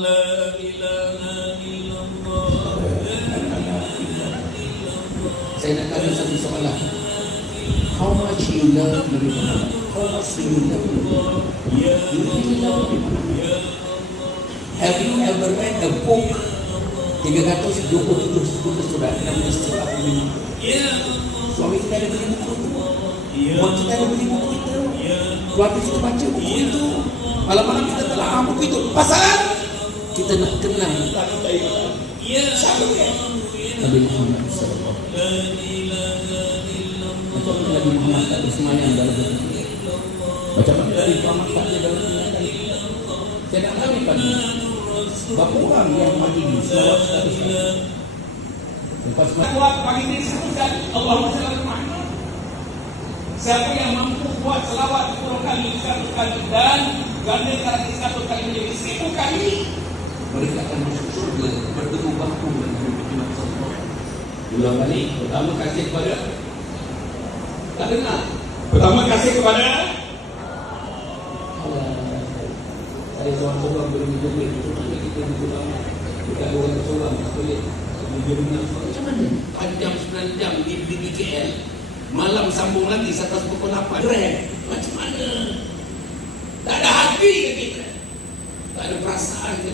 La ilaha illallah. Saya nak tanya satu soalan. How much you love Nabi Muhammad? How much do you love Nabi Muhammad? You really love Nabi Muhammad? Have you ever read a book 327 surat nama Istilah Nabi Muhammad? Suami kita ada beli buku itu, buat kita ada beli buku itu, keluarga kita baca buku itu, malam-malam kita telah buku itu. Pasal kita nak kenal siapa dia? Nabi Muhammad SAW. Macam mana Nabi Muhammad tak bersemayam dalam hati? Macam mana Nabi Muhammad tak ada dalam hati? Saya nak tahu tadi berapa orang yang mati di selawat status lepas buat pagi ini sebutkan Allahumma salli ala Muhammad. Siapa yang mampu buat selawat 10 kali, 100 kali dan gandakan 100 kali menjadi 1000 kali, mereka akan masuk surga bertemu bahu dengan Nabi Muhammad SAW. Ulang balik. Pertama kasih kepada, tak dengar. Pertama kasih kepada Allah. Saya seorang-seorang berdiri-berdiri. Kita berdoa. Kita ada orang seorang tak boleh. Macam mana? Jam 9 jam di KL, malam sambung lagi 100.8 rem. Macam mana? Tak ada hati ke kita? Tak ada perasaan ke?